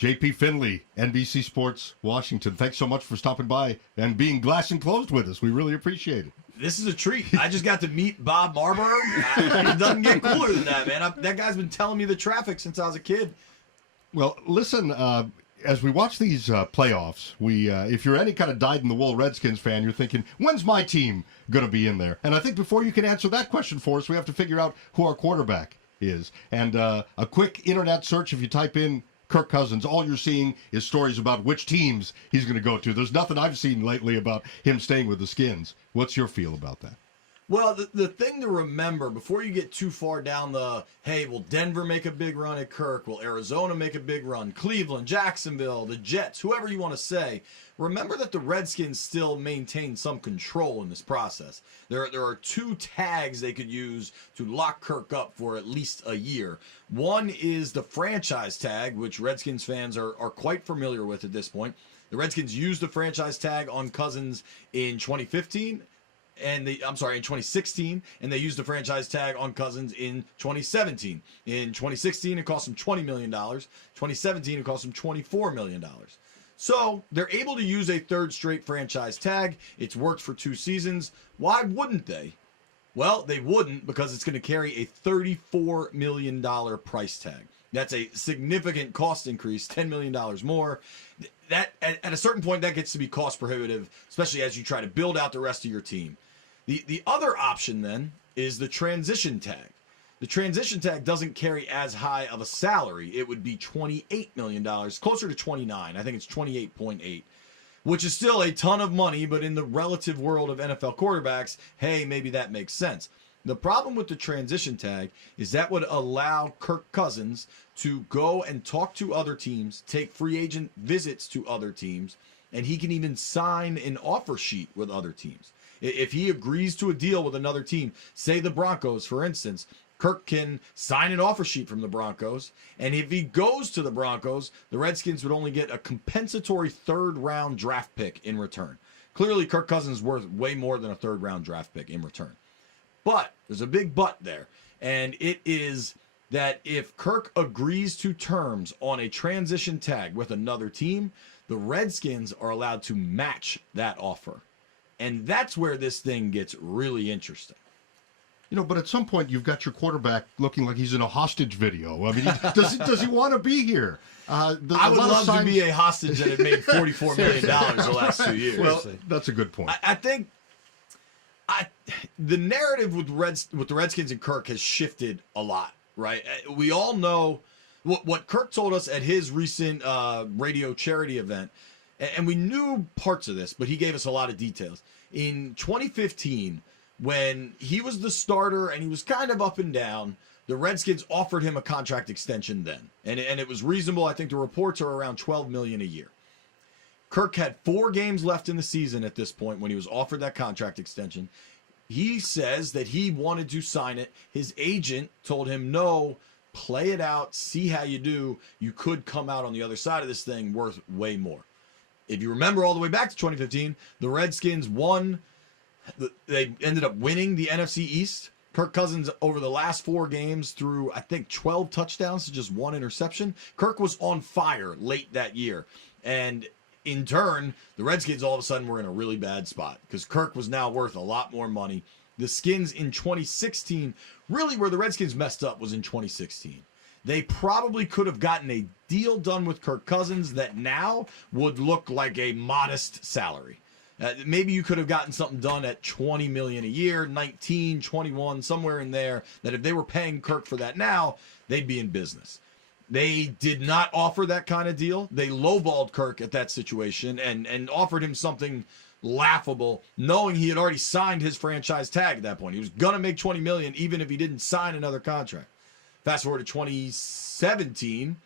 JP Finlay, NBC Sports Washington. Thanks so much for stopping by and being glass enclosed with us. We really appreciate it. This is a treat. I just got to meet Bob Marbury. It doesn't get cooler than that, man. That guy's been telling me the traffic since I was a kid. Well, listen, as we watch these playoffs, if you're any kind of dyed-in-the-wool Redskins fan, you're thinking, when's my team going to be in there? And I think before you can answer that question for us, we have to figure out who our quarterback is. And a quick internet search, if you type in Kirk Cousins, all you're seeing is stories about which teams he's going to go to. There's nothing I've seen lately about him staying with the Skins. What's your feel about that? Well, the thing to remember before you get too far down hey, will Denver make a big run at Kirk? Will Arizona make a big run? Cleveland, Jacksonville, the Jets, whoever you want to say. Remember that the Redskins still maintain some control in this process. There are two tags they could use to lock Kirk up for at least a year. One is the franchise tag, which Redskins fans are quite familiar with at this point. The Redskins used the franchise tag on Cousins in 2015. In 2016, and they used the franchise tag on Cousins in 2017. In 2016, it cost them $20 million. 2017, it cost them $24 million. So they're able to use a third straight franchise tag. It's worked for 2 seasons. Why wouldn't they? Well, they wouldn't because it's going to carry a $34 million price tag. That's a significant cost increase, $10 million more. That at a certain point, that gets to be cost prohibitive, especially as you try to build out the rest of your team. The other option then is the transition tag. The transition tag doesn't carry as high of a salary. It would be $28 million, closer to 29. I think it's 28.8, which is still a ton of money, but in the relative world of NFL quarterbacks, hey, maybe that makes sense. The problem with the transition tag is that would allow Kirk Cousins to go and talk to other teams, take free agent visits to other teams, and he can even sign an offer sheet with other teams. If he agrees to a deal with another team, say the Broncos, for instance, Kirk can sign an offer sheet from the Broncos, and if he goes to the Broncos, the Redskins would only get a compensatory third-round draft pick in return. Clearly, Kirk Cousins is worth way more than a third-round draft pick in return. But there's a big but there, and it is that if Kirk agrees to terms on a transition tag with another team, the Redskins are allowed to match that offer. And that's where this thing gets really interesting. You know, but at some point, you've got your quarterback looking like he's in a hostage video. I mean, does he want to be here? I would love to be a hostage that had made $44 million the last 2 years. Well, that's a good point. I think the narrative with the Redskins and Kirk has shifted a lot, right? We all know what Kirk told us at his recent radio charity event, and we knew parts of this, but he gave us a lot of details. In 2015, when he was the starter and he was kind of up and down, the Redskins offered him a contract extension then, and it was reasonable. I think the reports are around $12 million a year. Kirk had 4 games left in the season at this point when he was offered that contract extension. He says that he wanted to sign it. His agent told him, no, play it out, see how you do. You could come out on the other side of this thing worth way more. If you remember all the way back to 2015, the Redskins won. They ended up winning the NFC East. Kirk Cousins, over the last 4 games, threw, I think, 12 touchdowns to just 1 interception. Kirk was on fire late that year. And in turn, the Redskins all of a sudden were in a really bad spot because Kirk was now worth a lot more money. The Skins in 2016, really where the Redskins messed up was in 2016. They probably could have gotten a deal done with Kirk Cousins that now would look like a modest salary. Maybe you could have gotten something done at $20 million a year, 19, 21, somewhere in there, that if they were paying Kirk for that now, they'd be in business. They did not offer that kind of deal. They lowballed Kirk at that situation and offered him something laughable, knowing he had already signed his franchise tag at that point. He was going to make $20 million even if he didn't sign another contract. Fast forward to 2017,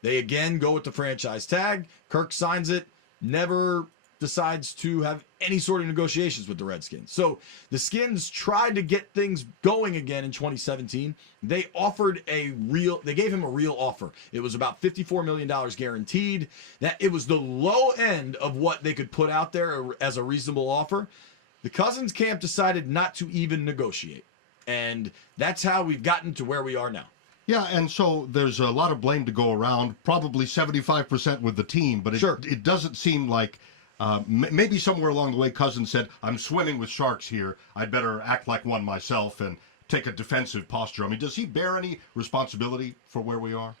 they again go with the franchise tag. Kirk signs it, never decides to have any sort of negotiations with the Redskins. So the Skins tried to get things going again in 2017. They gave him a real offer. It was about $54 million guaranteed. That it was the low end of what they could put out there as a reasonable offer. The Cousins camp decided not to even negotiate. And that's how we've gotten to where we are now. Yeah, and so there's a lot of blame to go around, probably 75% with the team, but it doesn't seem like maybe somewhere along the way Cousins said, I'm swimming with sharks here. I'd better act like one myself and take a defensive posture. I mean, does he bear any responsibility for where we are?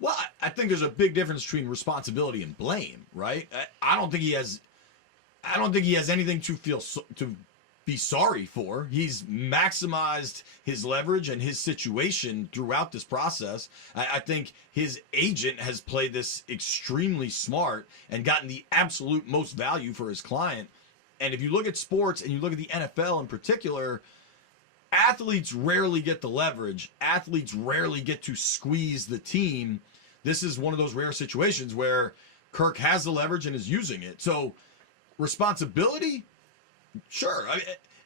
Well, I think there's a big difference between responsibility and blame, right? I don't think he has anything to to be sorry for. He's maximized his leverage and his situation throughout this process. I think his agent has played this extremely smart and gotten the absolute most value for his client. And if you look at sports and you look at the NFL in particular, athletes rarely get the leverage. Athletes rarely get to squeeze the team. This is one of those rare situations where Kirk has the leverage and is using it. So responsibility, sure.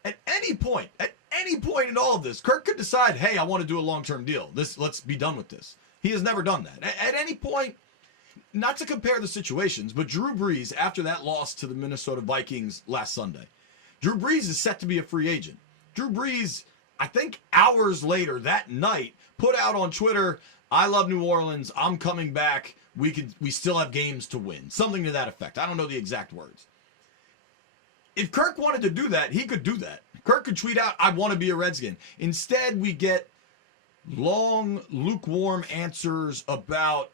At any point in all of this, Kirk could decide, hey, I want to do a long-term deal. Let's be done with this. He has never done that. At any point, not to compare the situations, but Drew Brees, after that loss to the Minnesota Vikings last Sunday, Drew Brees is set to be a free agent. Drew Brees, I think hours later that night, put out on Twitter, I love New Orleans. I'm coming back. We still have games to win. Something to that effect. I don't know the exact words. If Kirk wanted to do that, he could do that. Kirk could tweet out, I want to be a Redskin. Instead, we get long, lukewarm answers about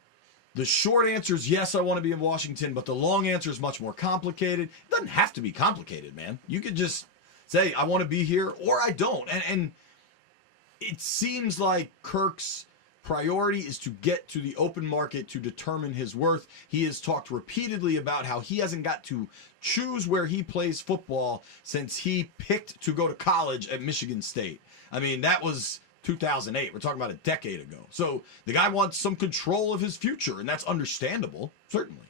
the short answer is, yes, I want to be in Washington, but the long answer is much more complicated. It doesn't have to be complicated, man. You could just say, I want to be here, or I don't. And it seems like Kirk's priority is to get to the open market to determine his worth. He has talked repeatedly about how he hasn't got to choose where he plays football since he picked to go to college at Michigan State. I mean, that was 2008. We're talking about a decade ago. So the guy wants some control of his future, and that's understandable, certainly.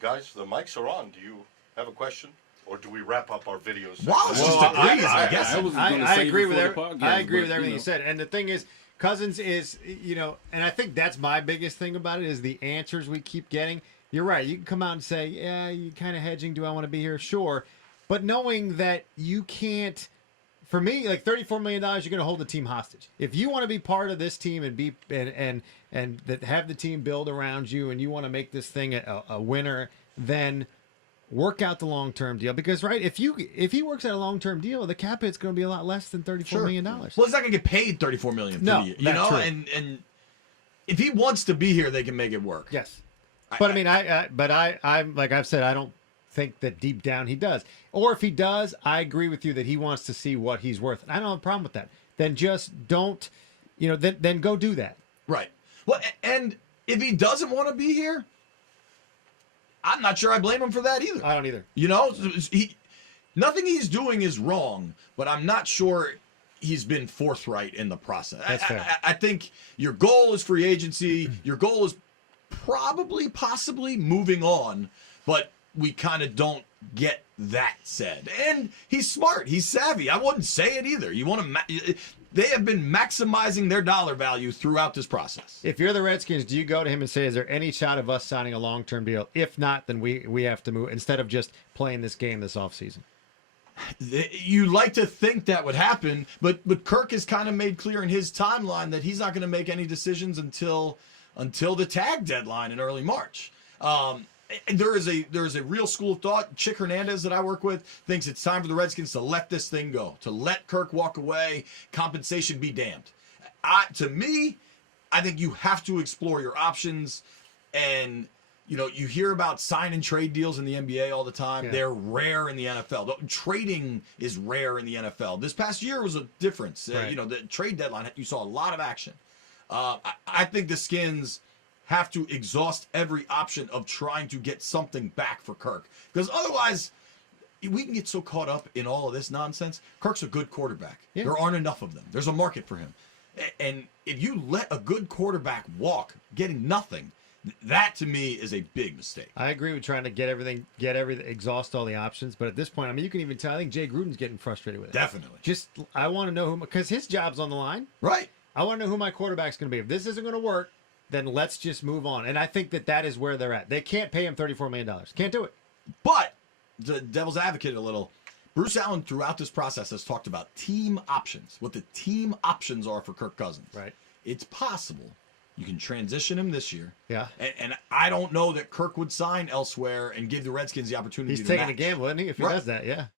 Guys, the mics are on. Do you have a question? Or do we wrap up our videos? Wow, I agree with everything you said. And the thing is, Cousins is, and I think that's my biggest thing about it is the answers we keep getting. You're right. You can come out and say, yeah, you kind of hedging. Do I want to be here? Sure. But knowing that you can't, for me, like $34 million, you're going to hold the team hostage. If you want to be part of this team and be and that have the team build around you and you want to make this thing a winner, then work out the long-term deal. Because, right, if he works out a long-term deal, the cap hit's going to be a lot less than $34 million. Well, he's not going to get paid $34 million for no, you know? True. And if he wants to be here, they can make it work. Yes. But I like I've said, I don't think that deep down he does. Or if he does, I agree with you that he wants to see what he's worth. I don't have a problem with that. Then just don't, then go do that. Right. Well, and if he doesn't want to be here, I'm not sure I blame him for that either. I don't either. Nothing he's doing is wrong, but I'm not sure he's been forthright in the process. That's fair. I think your goal is free agency. Your goal is possibly moving on, but we kind of don't get that said. And he's smart. He's savvy. I wouldn't say it either. They have been maximizing their dollar value throughout this process. If you're the Redskins, do you go to him and say, is there any shot of us signing a long-term deal? If not, then we have to move instead of just playing this game this offseason. You like to think that would happen, but Kirk has kind of made clear in his timeline that he's not going to make any decisions until the tag deadline in early March. There is a real school of thought. Chick Hernandez that I work with thinks it's time for the Redskins to let this thing go, to let Kirk walk away, compensation be damned. To me, I think you have to explore your options. And, you hear about sign and trade deals in the NBA all the time. Yeah. They're rare in the NFL. Trading is rare in the NFL. This past year was a difference. Right. The trade deadline, you saw a lot of action. I think the Skins have to exhaust every option of trying to get something back for Kirk. Because otherwise, we can get so caught up in all of this nonsense. Kirk's a good quarterback. Yeah. There aren't enough of them. There's a market for him. And if you let a good quarterback walk, getting nothing, that to me is a big mistake. I agree with trying to get everything, exhaust all the options. But at this point, you can even tell, I think Jay Gruden's getting frustrated with it. Definitely. I want to know who, because his job's on the line. Right. I want to know who my quarterback's going to be. If this isn't going to work, then let's just move on. And I think that is where they're at. They can't pay him $34 million. Can't do it. But the devil's advocate a little, Bruce Allen throughout this process has talked about team options, what the team options are for Kirk Cousins. Right. it's possible you can transition him this year. Yeah. And I don't know that Kirk would sign elsewhere and give the Redskins the opportunity He's to taking match. a gamble, isn't he, if he does that, yeah.